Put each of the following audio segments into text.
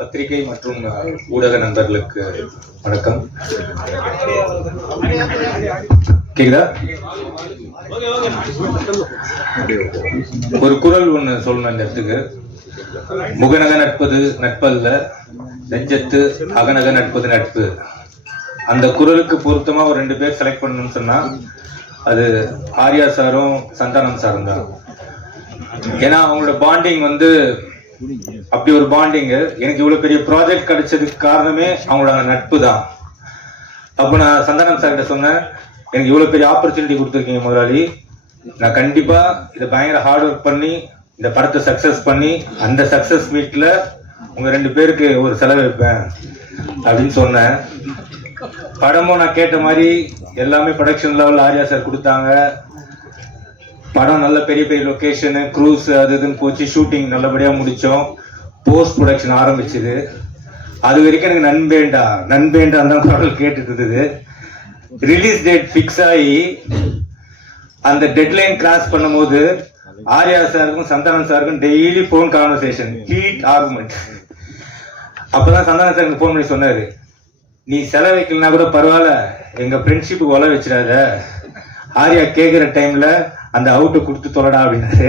பத்திரிகை மற்றும் ஊடக நண்பர்களுக்கு வணக்கம். கேக்குதா? ஒரு குரல் ஒண்ணு சொல்லணும் இந்த இடத்துக்கு. முகநக நட்பது நட்பல்ல, நெஞ்சத்து அகநக நட்பது நட்பு. அந்த குரலுக்கு பொருத்தமா ஒரு 2 பேர் செலக்ட் பண்ணணும்னு சொன்னா அது ஆர்யா சாரும் சந்தானம் சாரும் தான். ஏன்னா அவங்களோட பாண்டிங் அப்படி ஒரு பாண்டிங். எனக்கு இவ்வளவு பெரிய ப்ராஜெக்ட் கிடைச்சதுக்கு காரணமே அவங்களோட நட்பு தான். அப்ப நான் சந்தானம் சார் கிட்ட சொன்னேன், எனக்கு இவ்வளவு பெரிய ஆப்பர்ச்சுனிட்டி கொடுத்துருக்கீங்க முதலாளி, நான் கண்டிப்பா இதை பயங்கர ஹார்ட் ஒர்க் பண்ணி இந்த படத்தை சக்சஸ் பண்ணி அந்த சக்சஸ் மீட்ல உங்க 2 பேருக்கு ஒரு செலவு வைப்பேன் அப்படின்னு சொன்னேன். படமும் நான் கேட்ட மாதிரி எல்லாமே ப்ரொடக்ஷன் லெவல் ஆர்யா சார் கொடுத்தாங்க. படம் நல்ல பெரிய பெரிய லொகேஷனு, க்ரூஸ் அது இதுன்னு போச்சு. ஷூட்டிங் நல்லபடியா முடிச்சோம். போஸ்ட் ப்ரொடக்ஷன் ஆரம்பிச்சுது. அது வரைக்கும் எனக்கு நண்பேண்டா அந்த பாடல் கேட்டுட்டு இருந்தது. ரிலீஸ் டேட் ஃபிக்ஸ் ஆகி அந்த டெட்லைன் கிராஸ் பண்ணும்போது ஆர்யா சாருக்கும் சந்தானம் சாருக்கும் daily phone conversation, heat argument. அப்பதான் சந்தானம் சாருக்கு போன் பண்ணி சொன்னாரு, நீ செலவு வைக்கலனா கூட பரவாயில்ல, எங்க ஃப்ரெண்ட்ஷிப்புக்கு ஒல வச்சிடாத, ஆர்யா கேட்கிற டைம்ல அந்த அவுட்டை கொடுத்து தொலைடா அப்படின்னாரு.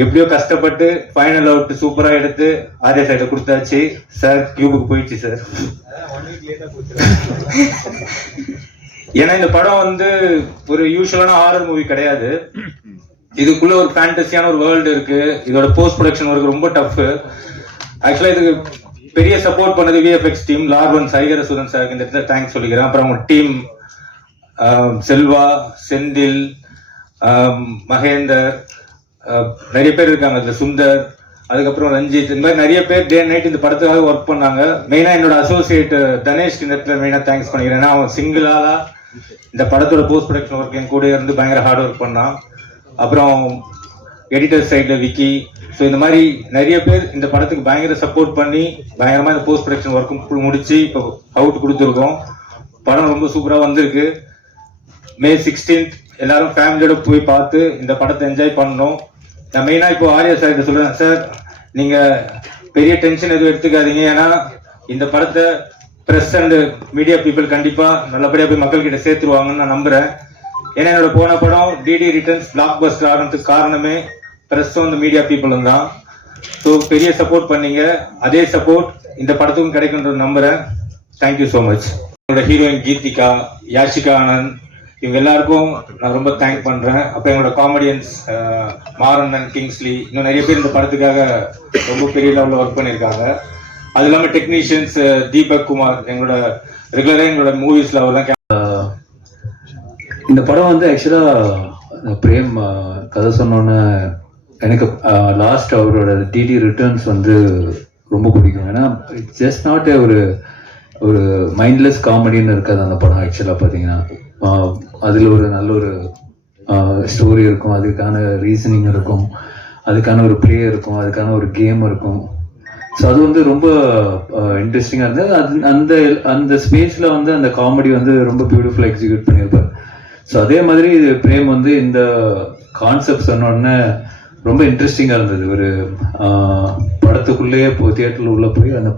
எப்படியோ கஷ்டப்பட்டு ஃபைனல் அவுட் சூப்பரா எடுத்து ஆர்யா சைட கொடுத்தாச்சு. சார் கியூபுக்கு போயிடுச்சு சார். ஏன்னா இந்த படம் ஒரு யூஸ்வலான ஹாரர் மூவி கிடையாது. இதுக்குள்ள ஒரு ஃபேண்டசியான ஒரு வேர்ல்டு இருக்கு. இதோட போஸ்ட் ப்ரொடக்ஷன் ஒர்க் ரொம்ப டஃப். ஆக்சுவலா இதுக்கு பெரிய சப்போர்ட் பண்ணது விஎஃப்எக்ஸ் டீம், லார்வன் சைகரசுரன் சார், இந்த இடத்துல தேங்க்ஸ் சொல்லிக்கிறேன். அப்புறம் அவங்க டீம் செல்வா, செந்தில், மகேந்தர், நிறைய பேர் இருக்காங்க. அதுல சுந்தர், அதுக்கப்புறம் ரஞ்சித், இந்த மாதிரி நிறைய பேர் டே நைட் இந்த படத்துக்காக ஒர்க் பண்ணாங்க. மெயினா என்னோட அசோசியேட் தனேஷ் இந்த இடத்துல மெயினா தேங்க்ஸ் பண்ணிக்கிறேன். ஏன்னா அவன் சிங்கிளாலா இந்த படத்தோட போஸ்ட் ப்ரொடக்ஷன் ஒர்க் என் கூட இருந்து பயங்கர ஹார்ட் ஒர்க் பண்ணான். அப்புறம் எடிட்டர் சைட்ல விக்கி. ஸோ இந்த மாதிரி நிறைய பேர் இந்த படத்துக்கு பயங்கர சப்போர்ட் பண்ணி பயங்கரமா இந்த போஸ்ட் ப்ரொடக்ஷன் ஒர்க்கும் முடிச்சு இப்போ அவுட் கொடுத்துருக்கோம். படம் ரொம்ப சூப்பரா வந்திருக்கு. May 16th எல்லாரும் ஃபேமிலியோட போய் பார்த்து இந்த படத்தை என்ஜாய் பண்ணணும். நான் மெயினா இப்போ ஆர்யா சார் கிட்ட சொல்றேன், சார் நீங்க பெரிய டென்ஷன் எதுவும் எடுத்துக்காதீங்க. ஏன்னா இந்த படத்தை பிரஸ் அண்ட் மீடியா பீப்புள் கண்டிப்பா நல்லபடியா போய் மக்கள் கிட்ட சேர்த்துருவாங்கன்னு நான் நம்புறேன். ஏன்னா என்னோட போன படம் டிடி ரிட்டர்ன்ஸ் பிளாக் பஸ்டர் ஆகிறதுக்கு காரணமே பிரஸும் இந்த மீடியா பீப்புளும் தான். ஸோ பெரிய சப்போர்ட் பண்ணீங்க. அதே சப்போர்ட் இந்த படத்துக்கும் கிடைக்கும்ன்றது நம்புறேன். Thank you so much. என்னோட ஹீரோயின் கீர்த்திகா, யாஷிகா ஆனந்த், இவங்க எல்லாருக்கும் நான் ரொம்ப தேங்க் பண்றேன். அப்ப எங்களோட காமெடியன்ஸ் மாரண்ணன், கிங்ஸ்லி, இன்னும் நிறைய பேர் இந்த படத்துக்காக ரொம்ப பெரிய லெவலில் ஒர்க் பண்ணியிருக்காங்க. அது இல்லாமல் டெக்னீஷியன்ஸ் தீபக் குமார், எங்களோட ரெகுலராக எங்களோட மூவிஸ்ல அவர் தான். இந்த படம் ஆக்சுவலா பிரேம் கதை சொன்னோன்னே எனக்கு லாஸ்ட் அவரோட டிடி ரிட்டர்ன்ஸ் ரொம்ப பிடிக்கும். ஏன்னா இட்ஸ் ஜஸ்ட் நாட் ஒரு மைண்ட்லெஸ் காமெடின்னு இருக்காது அந்த படம். ஆக்சுவலாக பார்த்தீங்கன்னா அதில் ஒரு நல்ல ஒரு ஸ்டோரி இருக்கும், அதுக்கான ரீசனிங் இருக்கும், அதுக்கான ஒரு ப்ளே இருக்கும், அதுக்கான ஒரு கேம் இருக்கும். ஸோ அது ரொம்ப இன்ட்ரெஸ்டிங்காக இருந்தது. அந்த அந்த ஸ்பேஸில் அந்த காமெடி ரொம்ப பியூட்டிஃபுல்லாக எக்ஸிக்யூட் பண்ணியிருப்பார். ஸோ அதே மாதிரி பிரேம் இந்த கான்செப்ட் சொன்னோடனே ரொம்ப இன்ட்ரெஸ்டிங்காக இருந்தது. ஒரு படத்துக்குள்ளேயே தியேட்டரில் உள்ளே போய் அந்த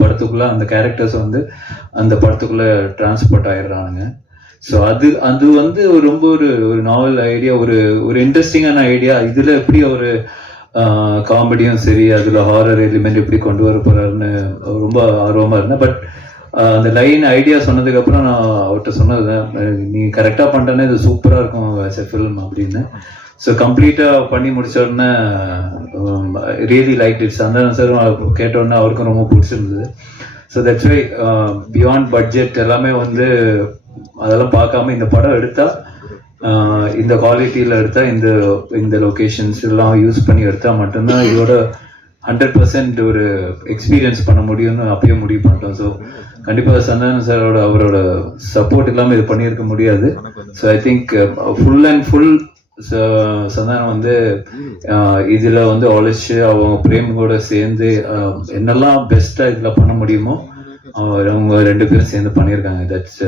படத்துக்குள்ளே அந்த கேரக்டர்ஸ் அந்த படத்துக்குள்ளே டிரான்ஸ்போர்ட் ஆயிடுறானுங்க. ஸோ அது ரொம்ப ஒரு நாவல் ஐடியா, ஒரு இன்ட்ரெஸ்டிங்கான ஐடியா. இதில் எப்படி ஒரு காமெடியும் சரி, அதில் ஹாரர் எலிமெண்ட் எப்படி கொண்டு வர போறாருன்னு ரொம்ப ஆர்வமாக இருந்தேன். பட் அந்த லைன் ஐடியா சொன்னதுக்கப்புறம் நான் அவர்கிட்ட சொன்னதுதான், நீ கரெக்டாக பண்ணுறேன்னா இது சூப்பராக இருக்கும் ஆஸ் எ ஃபில்ம் அப்படின்னு. ஸோ கம்ப்ளீட்டாக பண்ணி முடிச்ச உடனே really like it. Santhanam sir கேட்ட உடனே அவருக்கும் ரொம்ப பிடிச்சிருந்தது. So that's why beyond budget எல்லாமே அதெல்லாம் பார்க்காம இந்த படம் எடுத்தா, இந்த குவாலிட்டியில் எடுத்தா, இந்த லொகேஷன்ஸ் எல்லாம் யூஸ் பண்ணி எடுத்தா மட்டும்தான் இதோட 100% ஒரு எக்ஸ்பீரியன்ஸ் பண்ண முடியும்னு அப்பயே முடிவு பண்ணிட்டோம். ஸோ கண்டிப்பாக சந்தானம் சாரோட அவரோட சப்போர்ட் இல்லாமல் இது பண்ணியிருக்க முடியாது. So I think full and full Santhanam இதில் உழைச்சி அவங்க பிரேம் கூட சேர்ந்து என்னெல்லாம் பெஸ்ட்டாக இதில் பண்ண முடியுமோ அவங்க 2 பேரும் சேர்ந்து பண்ணியிருக்காங்க. தட்ஸ்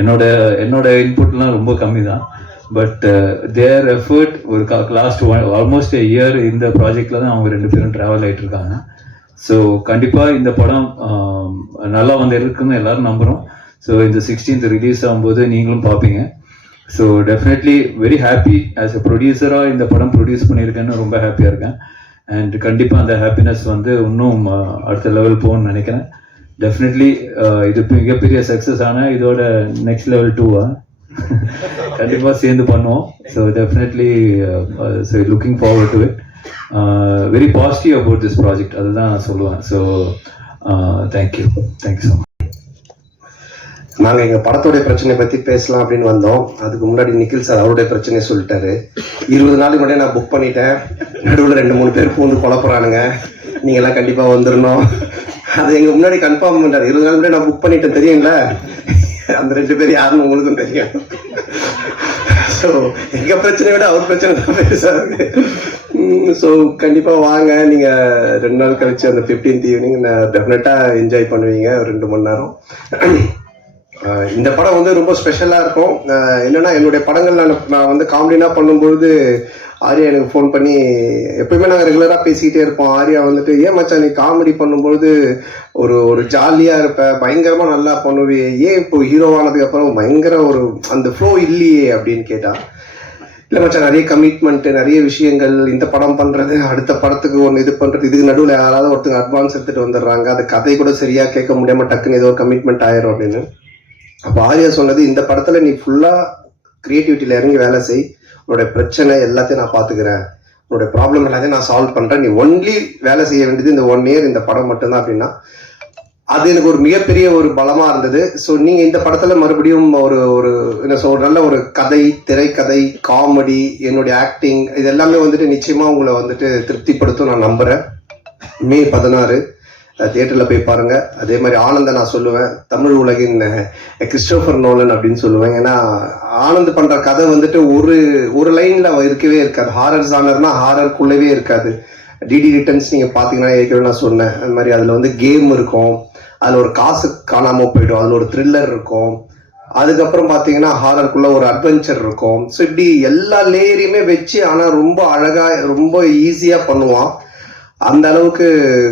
என்னோட இன்புட்லாம் ரொம்ப கம்மி தான். பட் தேர் எஃபர்ட் ஒரு லாஸ்ட் ஆல்மோஸ்ட் இயர் இந்த ப்ராஜெக்ட்ல தான் அவங்க 2 பேரும் ட்ராவல் ஆகிட்டு இருக்காங்க. ஸோ கண்டிப்பாக இந்த படம் நல்லா வந்து இருக்குன்னு எல்லாரும் நம்புகிறோம். ஸோ இந்த 16th ரிலீஸ் ஆகும்போது நீங்களும் பார்ப்பீங்க. So definitely very happy as a ப்ரொடியூசராக இந்த படம் ப்ரொடியூஸ் பண்ணியிருக்கேன்னு ரொம்ப ஹாப்பியாக இருக்கேன். அண்ட் கண்டிப்பாக அந்த ஹாப்பினஸ் வந்து இன்னும் அடுத்த லெவல் போகணும்னு நினைக்கிறேன். டெஃபினெட்லி இது மிகப்பெரிய சக்ஸஸ் ஆனால் இதோட நெக்ஸ்ட் லெவல் 2 கண்டிப்பாக சேர்ந்து பண்ணுவோம். So definitely looking forward to it. Very positive about this project, அதுதான் நான் சொல்லுவேன். So thank you so much. நாங்கள் எங்கள் படத்தோடைய பிரச்சனையை பற்றி பேசலாம் அப்படின்னு வந்தோம். அதுக்கு முன்னாடி நிக்கில் சார் அவருடைய பிரச்சனையை சொல்லிட்டாரு. 20 நாளுக்கு முன்னாடியே நான் புக் பண்ணிட்டேன். நடுவில் 2-3 பேர் பூந்து குழப்பறானுங்க, நீங்கள்லாம் கண்டிப்பாக வந்துடணும். அது எங்கள் முன்னாடி கன்ஃபார்ம் பண்ணார். 20 நாள் முன்னாடி நான் புக் பண்ணிட்டேன், தெரியுங்களா? அந்த 2 பேர் யாருன்னு உங்களுக்கும் தெரியும். ஸோ எங்கள் பிரச்சனையை விட அவர் பிரச்சனை தான் பேசுறாரு. ஸோ கண்டிப்பாக வாங்க, நீங்கள் 2 நாள் கழிச்சு அந்த 15th ஈவினிங் டெஃபினட்டாக என்ஜாய் பண்ணுவீங்க. 2 மணி நேரம். இந்த படம் வந்து ரொம்ப ஸ்பெஷலாக இருக்கும். என்னென்னா என்னுடைய படங்கள் நான் வந்து காமெடினா பண்ணும்பொழுது ஆர்யா எனக்கு ஃபோன் பண்ணி, எப்பயுமே நாங்கள் ரெகுலராக பேசிக்கிட்டே இருப்போம். ஆர்யா வந்துட்டு, ஏன் மச்சான் நீ காமெடி பண்ணும்பொழுது ஒரு ஜாலியாக இருப்ப, பயங்கரமாக நல்லா பண்ணுவே, ஏன் இப்போ ஹீரோவானதுக்கு அப்புறம் பயங்கர அந்த ஃப்ளோ இல்லையே அப்படின்னு கேட்டால், இல்லை மச்சான் நிறைய கமிட்மெண்ட்டு, நிறைய விஷயங்கள், இந்த படம் பண்ணுறது, அடுத்த படத்துக்கு ஒன்று இது பண்ணுறது, இதுக்கு நடுவில் யாராவது ஒருத்தங்க அட்வான்ஸ் எடுத்துகிட்டு வந்துடுறாங்க, அது கதை கூட சரியாக கேட்க முடியாமல் டக்குன்னு ஏதோ ஒரு கமிட்மெண்ட் ஆயிரும் அப்படின்னு. அப்போ ஆர்யா சொன்னது, இந்த படத்தில் நீ ஃபுல்லாக க்ரியேட்டிவிட்டியில் இறங்கி வேலை செய், உன்னோட பிரச்சனை எல்லாத்தையும் நான் பார்த்துக்கிறேன், உன்னோட ப்ராப்ளம் எல்லாத்தையும் நான் சால்வ் பண்ணுறேன், நீ ஒன்லி வேலை செய்ய வேண்டியது இந்த 1 year இந்த படம் மட்டும்தான் அப்படின்னா, அது எனக்கு ஒரு மிகப்பெரிய பலமாக இருந்தது. ஸோ நீங்கள் இந்த படத்தில் மறுபடியும் என்ன சொல்ற, நல்ல ஒரு கதை, திரைக்கதை, காமெடி, என்னுடைய ஆக்டிங், இது எல்லாமே வந்துட்டு நிச்சயமாக உங்களை வந்துட்டு திருப்திப்படுத்தும் நான் நம்புகிறேன். May 16 தியேட்டரில் போய் பாருங்கள். அதே மாதிரி ஆனந்தை நான் சொல்லுவேன், தமிழ் உலகின் கிறிஸ்டோபர் நோலன் அப்படின்னு சொல்லுவேன். ஏன்னா ஆனந்த் பண்ணுற கதை வந்துட்டு ஒரு லைனில் இருக்கவே இருக்காது. ஹாரர் ஜானர்னா ஹாரருக்குள்ளவே இருக்காது. டிடி ரிட்டர்ன்ஸ் நீங்கள் பார்த்தீங்கன்னா ஏற்கனவே நான் சொன்னேன், அது மாதிரி அதில் வந்து கேம் இருக்கும், அதில் ஒரு காசு காணாமல் போயிடும், அதில் ஒரு த்ரில்லர் இருக்கும், அதுக்கப்புறம் பார்த்தீங்கன்னா ஹாரருக்குள்ளே ஒரு அட்வென்ச்சர் இருக்கும். ஸோ இப்படி எல்லா லேயரையுமே வச்சு, ஆனால் ரொம்ப அழகாக ரொம்ப ஈஸியாக பண்ணுவான். அந்த அளவுக்கு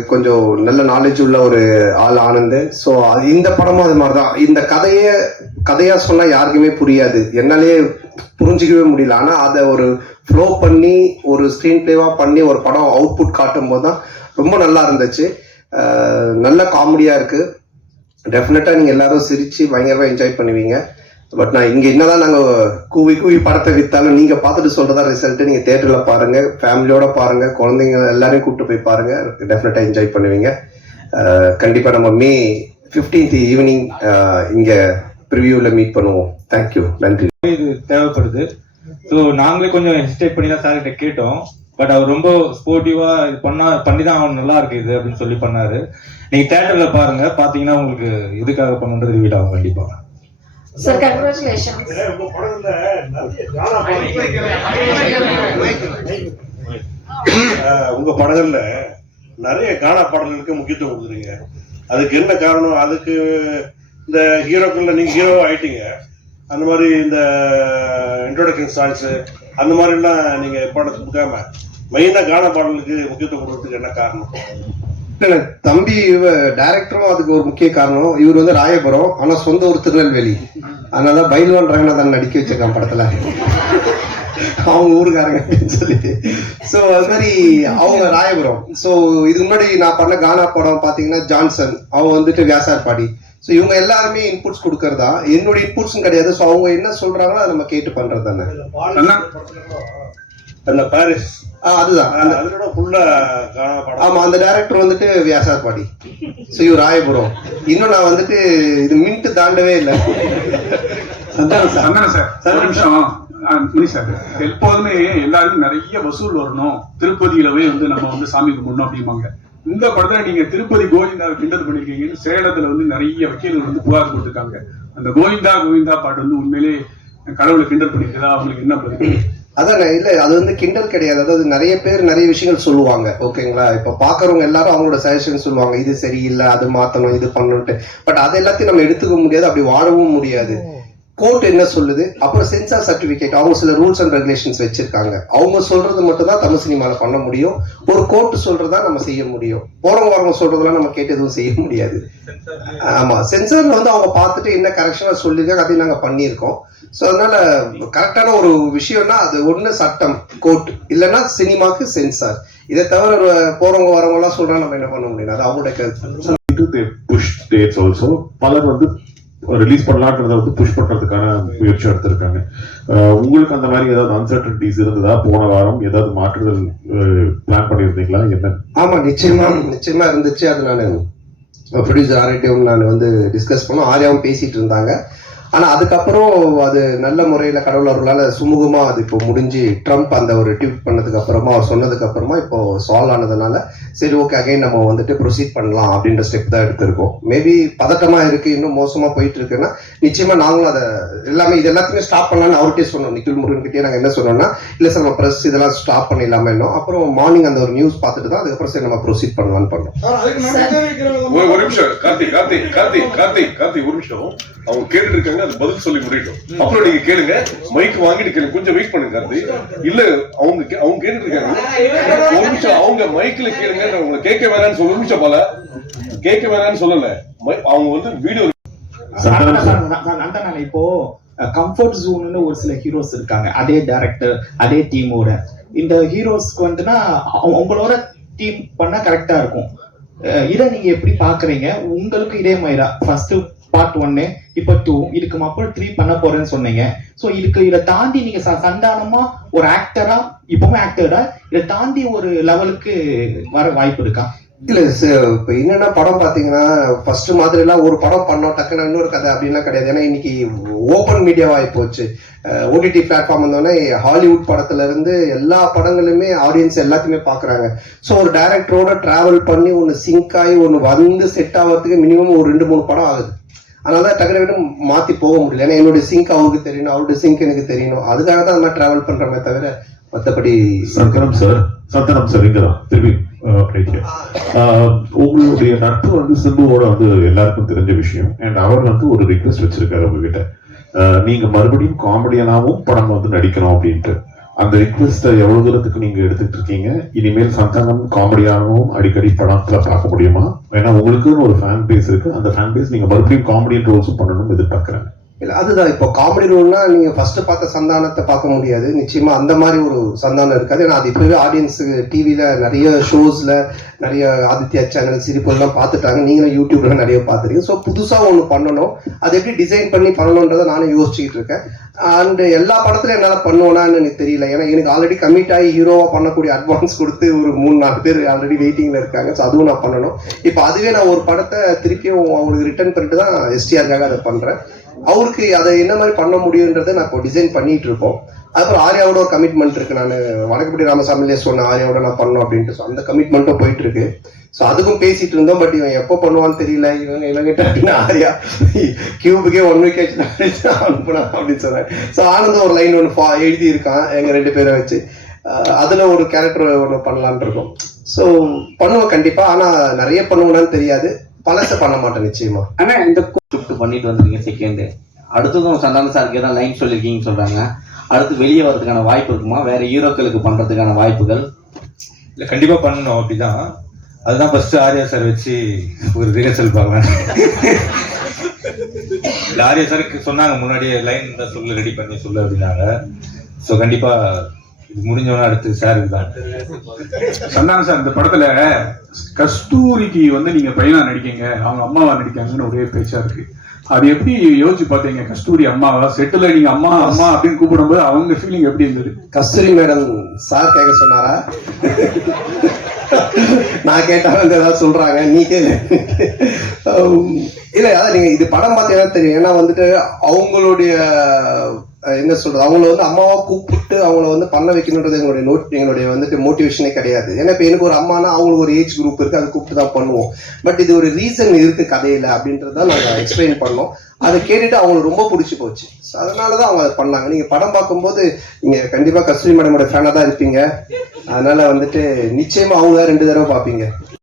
கொஞ்சம் நல்ல நாலேஜ் உள்ள ஒரு ஆள் ஆனந்த். ஸோ இந்த படமும் அது மாதிரி தான். இந்த கதையாக சொன்னால் யாருக்குமே புரியாது, என்னாலேயே புரிஞ்சிக்கவே முடியல. ஆனால் அதை ஃப்ளோ பண்ணி ஒரு ஸ்க்ரீன் பிளேவாக பண்ணி ஒரு படம் அவுட்புட் காட்டும் போது தான் ரொம்ப நல்லா இருந்துச்சு. நல்ல காமெடியாக இருக்குது. டெஃபினட்டாக நீங்கள் எல்லாரும் சிரித்து பயங்கரமாக என்ஜாய் பண்ணுவீங்க. பட் நான் இங்கே என்னதான் நாங்கள் கூவி படத்தை விற்றாலும் நீங்கள் பார்த்துட்டு சொல்கிறதா ரிசல்ட்டு. நீங்கள் தேட்டரில் பாருங்கள், ஃபேமிலியோட பாருங்கள், குழந்தைங்க எல்லாரையும் கூப்பிட்டு போய் பாருங்கள், டெஃபினட்டாக என்ஜாய் பண்ணுவீங்க. கண்டிப்பாக நம்ம May 15th ஈவினிங் இங்கே ப்ரிவியூவில் மீட் பண்ணுவோம். தேங்க்யூ, நன்றி. இது தேவைப்படுது. ஸோ நாங்களே கொஞ்சம் ஹெசிடேட் பண்ணி தான் சார்கிட்ட கேட்டோம். பட் அவர் ரொம்ப ஸ்போர்ட்டிவா இது பண்ணி தான் அவன் நல்லா இருக்கு இது அப்படின்னு சொல்லி பண்ணாரு. நீங்க தியேட்டர்ல பாருங்க, பாத்தீங்கன்னா உங்களுக்கு இதுக்காக பண்ணுன்றது ரிவீல் ஆகும் கண்டிப்பா. Sir, congratulations. உங்க படங்கள்ல நிறைய கானா பாடல்களுக்கு முக்கியத்துவம் கொடுக்குறீங்க. அதுக்கு என்ன காரணம்? அதுக்கு இந்த ஹீரோக்கள்ல நீங்க ஹீரோ ஆயிட்டீங்க, அந்த மாதிரி இந்த இன்ட்ரோடக்ஷன் சாங்ஸ் அந்த மாதிரி எல்லாம் நீங்க பாடத்துக்கு கொடுக்காம மெயினா கானா பாடலுக்கு முக்கியத்துவம் கொடுக்கறதுக்கு என்ன காரணம்? தம்பி டைரக்டரும் அதுக்கு ஒரு முக்கிய காரணம். இவர் வந்து ராயபுரம், ஆனா சொந்த ஊர் திருநெல்வேலி. அதனால பைல்வான் ரங்கநாதன் நடிக்க வச்சிருக்கான் படத்துல, அவங்க ஊருக்காரங்க அப்படின்னு சொல்லி. ஸோ அது மாதிரி அவங்க ராயபுரம். ஸோ இதுக்கு முன்னாடி நான் பண்ண கானா படம் பார்த்தீங்கன்னா ஜான்சன், அவங்க வந்துட்டு வியாசார்பாடி. ஸோ இவங்க எல்லாருமே இன்புட்ஸ் கொடுக்கறதா, என்னுடைய இன்புட்ஸும் கிடையாது. ஸோ அவங்க என்ன சொல்றாங்களோ அதை நம்ம கேட்டு பண்றது தானே. அந்த பாரிஸ் அதுதான் ஆமா, அந்த டைரக்டர் வந்துட்டு வியாசார்பாடி. ஸோ இவர் ராயபுரம். இன்னும் நான் வந்துட்டு இது மின்ட்டு தாண்டவே இல்லை. எப்போதுமே எல்லாருக்கும் நிறைய வசூல் வரணும், திருப்பதியிலவே நம்ம சாமி கும்பிடணும் அப்படிம்பாங்க. இந்த படத்துல நீங்க திருப்பதி கோவிந்தாவை கிண்டல் பண்ணிருக்கீங்கன்னு சேலத்துல நிறைய வக்கீல்கள் புகார் கொடுத்துருக்காங்க. அந்த கோவிந்தா கோவிந்தா பாட்டு உண்மையிலே கடவுளை கிண்டல் பண்ணிருக்கா, அவங்களுக்கு என்ன பதில்? அதான் இல்ல, அது கிண்டல் கிடையாது. அதாவது நிறைய பேர் நிறைய விஷயங்கள் சொல்லுவாங்க, ஓகேங்களா. இப்ப பாக்குறவங்க எல்லாரும் அவங்களோட சஜஷன் சொல்லுவாங்க, இது சரியில்லை, அது மாத்தணும், இது பண்ணணும்ட்டு. பட் அது எல்லாத்தையும் நம்ம எடுத்துக்க முடியாது, அப்படி வாழவும் முடியாது. கோர்ட் என்ன சொல்லுது, அப்புறம் சென்சார் சர்டிபிகேட், அவங்க சில ரூல்ஸ் அண்ட் ரெகுலேஷன்ஸ் வச்சிருக்காங்க. அவங்க சொல்றது மட்டும் தான் தமிழ் சினிமாவில் பண்ண முடியும். ஒரு கோர்ட் சொல்றதா நம்ம செய்ய முடியும். போறவங்க வரவங்க சொல்றதெல்லாம் நம்ம கேட்டு எதுவும் செய்ய முடியாது. ஆமா, சென்சார்ல வந்து அவங்க பார்த்துட்டு என்ன கரெக்ஷனா சொல்லிருக்காங்க அதையும் நாங்க பண்ணியிருக்கோம். ஸோ அதனால கரெக்டான ஒரு விஷயம்னா அது ஒண்ணு சட்டம் கோர்ட், இல்லைன்னா சினிமாக்கு சென்சார். இதை தவிர போறவங்க வரவங்க எல்லாம் சொல்றாங்க, நம்ம என்ன பண்ண முடியும், அது அவங்களுடைய கருத்து. புஷ் டேட்ஸ் ஆல்சோ பலர் வந்து ரிலீஸ் பண்ணலான்றத வந்து புஷ் பண்றதுக்கான முயற்சி எடுத்திருக்காங்க. உங்களுக்கு அந்த மாதிரி ஏதாவது அன்சர்டனிட்டிஸ் இருந்ததா? போன வாரம் ஏதாவது மாற்றுதல் பிளான் பண்ணியிருந்தீங்களா? என்ன? ஆமா, நிச்சயமா இருந்துச்சு. அது நான் ப்ரொடியூசர் ஆர்ஐடியும் நான் வந்து டிஸ்கஸ் பண்ணோம். ஆர்யாவும் பேசிட்டு இருந்தாங்க. ஆனா அதுக்கப்புறம் அது நல்ல முறையில கடவுள் அவர்களால சுமூகமா அது இப்போ முடிஞ்சு ட்ரம்ப் அந்த ஒரு ட்வீட் பண்ணதுக்கு அப்புறமா அவர் சொன்னதுக்கு அப்புறமா இப்போ சால்வ் ஆனதுனால சரி ஓகே அகைன் நம்ம வந்துட்டு ப்ரொசீட் பண்ணலாம் அப்படின்ற ஸ்டெப் தான் எடுத்திருக்கோம். மேபி பதட்டமா இருக்கு, இன்னும் மோசமா போயிட்டு இருக்குன்னா நிச்சயமா நாங்களும் அதை எல்லாமே இது எல்லாத்தையுமே ஸ்டாப் பண்ணலாம்னு அவர்கிட்டயே சொன்னோம். நிக்கில் முருகன் கிட்டே நாங்க என்ன சொன்னோம்னா, இல்ல சார் நம்ம ப்ரெஸ் இதெல்லாம் ஸ்டாப் பண்ணிடலாமே இன்னும். அப்புறம் மார்னிங் அந்த ஒரு நியூஸ் பார்த்துட்டு தான் அதுக்கப்புறம் சரி நம்ம ப்ரொசீட் பண்ணலாம்னு பண்ணோம். ஒரு நிமிஷம் கார்த்திக் ஒரு நிமிஷம். அவங்க கேட்டுட்டு இருக்காங்க, அது பதில் சொல்லி முடியட்டும். அப்புறம் நீங்க கேளுங்க, மைக் வாங்கிட்டு கேளுங்க. கொஞ்சம் வெயிட் பண்ணுங்க கார்த்திக். இல்ல அவங்க கேட்டுட்டு இருக்காங்க, ஒரு நிமிஷம். அவங்க மைக்ல கேளுங்க. உங்களை கேட்க வேணாம்னு சொல்ல, ஒரு நிமிஷம் போல கேட்க வேணாம்னு சொல்லல. அவங்க வந்து வீடியோ இப்போ கம்ஃபர்ட் ஜோன்னு ஒரு சில ஹீரோஸ் இருக்காங்க, அதே டைரக்டர் அதே டீமோட. இந்த ஹீரோஸ்க்கு வந்துன்னா அவங்களோட டீம் பண்ணா கரெக்டா இருக்கும். இதை நீங்க எப்படி பாக்குறீங்க? உங்களுக்கு இதே மாதிரியா ஃபர்ஸ்ட் பார்ட் 1 இப்போ 2 இதுக்கு அப்புறம் 3 பண்ண போறேன்னு சொன்னீங்க. ஸோ இதை தாண்டி நீங்க சந்தானமா ஒரு ஆக்டரா, இப்பவுமே ஆக்டரா, இதை தாண்டி ஒரு லெவலுக்கு வர வாய்ப்பு இருக்கா? இல்ல இப்ப என்னன்னா படம் பாத்தீங்கன்னா ஃபர்ஸ்ட் மாதிரி எல்லாம் ஒரு படம் பண்ணோம் டக்குன்னு இன்னொரு கதை அப்படின்லாம் கிடையாது. ஏன்னா இன்னைக்கு ஓப்பன் மீடியாவாகி போச்சு. ஓடிடி பிளாட்ஃபார்ம் வந்தோடனே ஹாலிவுட் படத்துல இருந்து எல்லா படங்களுமே ஆடியன்ஸ் எல்லாத்தையுமே பாக்குறாங்க. ஸோ ஒரு டைரக்டரோட டிராவல் பண்ணி ஒன்று சிங்க் ஆகி ஒன்று வந்து செட் ஆகிறதுக்கு மினிமம் ஒரு 2-3 படம் ஆகுது. அதனால தான் டக்குனு மாத்தி போக முடியல. ஏன்னா என்னுடைய சிங்க் அவருக்கு தெரியணும், அவருடைய சிங்க் எனக்கு தெரியணும். அதுக்காக தான் அந்த மாதிரி டிராவல் பண்றமே தவிர மற்றபடி. சந்தனம் சார் இங்கதான் திரும்பி உங்களுடைய நட்பு வந்து சிம்புவோட வந்து எல்லாருக்கும் தெரிஞ்ச விஷயம். அண்ட் அவர் வந்து ஒரு ரிக்வெஸ்ட் வச்சிருக்காரு உங்ககிட்ட, நீங்க மறுபடியும் காமெடியனாவும் படம் வந்து நடிக்கணும் அப்படின்ட்டு. அந்த ரிக்வெஸ்ட் எவ்வளவு தூரத்துக்கு நீங்க எடுத்துட்டு இருக்கீங்க? இனிமேல் சந்தானம் காமெடியாகவும் அடிக்கடி படத்துல பார்க்க முடியுமா? ஏன்னா உங்களுக்குன்னு ஒரு ஃபேன் பேஸ் இருக்கு, அந்த ஃபேன் பேஸ் நீங்க மறுபடியும் காமெடியன் ரோல்ஸும் பண்ணணும்னு எதிர்பார்க்கறாங்க. இல்ல அதுதான், இப்போ காமெடி ரோல்னா நீங்க ஃபர்ஸ்ட் பார்த்த சந்தானத்தை பார்க்க முடியாது. நிச்சயமா அந்த மாதிரி ஒரு சந்தானம் இருக்காது. ஏன்னா அது இப்பவே ஆடியன்ஸ் டிவில நிறைய ஷோஸ்ல நிறைய ஆதித்யா சேனல் சிரிப்பெல்லாம் பார்த்துட்டாங்க. நீங்களும் யூடியூப்ல நிறைய பார்த்துருக்கீங்க. ஸோ புதுசா ஒன்று பண்ணணும், அதை எப்படி டிசைன் பண்ணி பண்ணணுன்றதை நானும் யோசிச்சுக்கிட்டு இருக்கேன். அண்ட் எல்லா படத்துலையும் என்னால் பண்ணுவேனான்னு எனக்கு தெரியல. ஏன்னா எனக்கு ஆல்ரெடி கமிட் ஆகி ஹீரோவா பண்ணக்கூடிய அட்வான்ஸ் கொடுத்து ஒரு 3-4 பேர் ஆல்ரெடி வெயிட்டிங்ல இருக்காங்க. ஸோ அதுவும் நான் பண்ணணும். இப்போ அதுவே நான் ஒரு படத்தை திருப்பியும் அவங்களுக்கு ரிட்டர்ன் பண்ணிட்டு தான் எஸ்டிஆருக்காக அதை பண்றேன். அவருக்கு அதை என்ன மாதிரி பண்ண முடியுன்றதை நான் இப்போ டிசைன் பண்ணிட்டு இருக்கோம். அதுக்கப்புறம் ஆர்யாவோட ஒரு கமிட்மெண்ட் இருக்கு. நான் வடக்குப்பட்டி ராமசாமிலே சொன்னேன் ஆர்யாவோட நான் பண்ணணும் அப்படின்ட்டு. ஸோ அந்த கமிட்மெண்ட்டும் போயிட்டு இருக்கு. ஸோ அதுக்கும் பேசிட்டு இருந்தோம். பட் இவன் எப்போ பண்ணுவான்னு தெரியல. இவங்கிட்ட அப்படின்னா ஆர்யா கியூபுக்கே 1 week அனுப்புனா அப்படின்னு சொன்னேன். ஸோ ஆனந்த் ஒரு லைன் ஒன்று எழுதி இருக்கான் எங்க 2 பேரை வச்சு. அதுல ஒரு கேரக்டர் ஒன்று பண்ணலான் இருக்கோம். ஸோ பண்ணுவேன் கண்டிப்பா. ஆனா நிறைய பண்ணுவேன்னு தெரியாது, பழச பண்ண மாட்டேன் நிச்சயமா. ஆனா இந்த பண்ணிட்டு வந்துருக்கீங்க செகண்ட், அடுத்ததும் சந்தான சாருக்கு தான் லைன் சொல்லிருக்கீங்கன்னு சொல்றாங்க. அடுத்து வெளியே வரதுக்கான வாய்ப்பு இருக்குமா? வேற ஹீரோக்களுக்கு பண்றதுக்கான வாய்ப்புகள்? இல்ல கண்டிப்பா பண்ணணும். அப்படிதான், அதுதான் ஃபர்ஸ்ட் ஆர்யா சார் வச்சு ஒரு ரிஹர்சல் பார்க்கலாம். ஆர்யா சாருக்கு சொன்னாங்க முன்னாடியே லைன் தான் சொல்லு, ரெடி பண்ணி சொல்லு அப்படின்னாங்க. ஸோ கண்டிப்பா இது முடிஞ்சவனா அடுத்து சாருக்கு தான். சந்தானம் சார் இந்த படத்துல கஸ்தூரிக்கு வந்து நீங்க பையனா நடிக்கீங்க, அவங்க அம்மாவா நடிக்காங்கன்னு ஒரே பேச்சா இருக்கு. அது எப்படி யோசிச்சு பார்த்தீங்க? கஸ்தூரி அம்மாவா செட்டில் நீங்க அம்மா அம்மா அப்படின்னு கூப்பிடும்போது அவங்க ஃபீலிங் எப்படி இருந்தது? கஸ்தூரி மேடம் சார் கேட்க சொன்னாரா? நான் கேட்டாலும் ஏதாவது சொல்றாங்க, நீ கேளு. இல்ல அதான் நீங்க இது படம் பார்த்தீங்கன்னா தெரியும். ஏன்னா வந்துட்டு அவங்களுடைய என்ன சொல்றது, அவங்கள வந்து அம்மாவா கூப்பிட்டு அவங்கள வந்து பண்ண வைக்கணுன்றது எங்களுடைய வந்துட்டு மோட்டிவேஷனே கிடையாது. ஏன்னா இப்ப எனக்கு ஒரு அம்மானா அவங்களுக்கு ஒரு ஏஜ் குரூப் இருக்கு, அதை கூப்பிட்டு தான் பண்ணுவோம். பட் இது ஒரு ரீசன் இருக்கு கதையில அப்படின்றத நாங்க எக்ஸ்பிளைன் பண்ணோம். அதை கேட்டுட்டு அவங்களுக்கு ரொம்ப பிடிச்சி போச்சு. அதனாலதான் அவங்க அதை பண்ணாங்க. நீங்க படம் பார்க்கும்போது நீங்க கண்டிப்பா கஸ்தூரி மேடமோட ஃபேனா தான் இருப்பீங்க. அதனால வந்துட்டு நிச்சயமா அவங்க 2 தடவை பார்ப்பீங்க.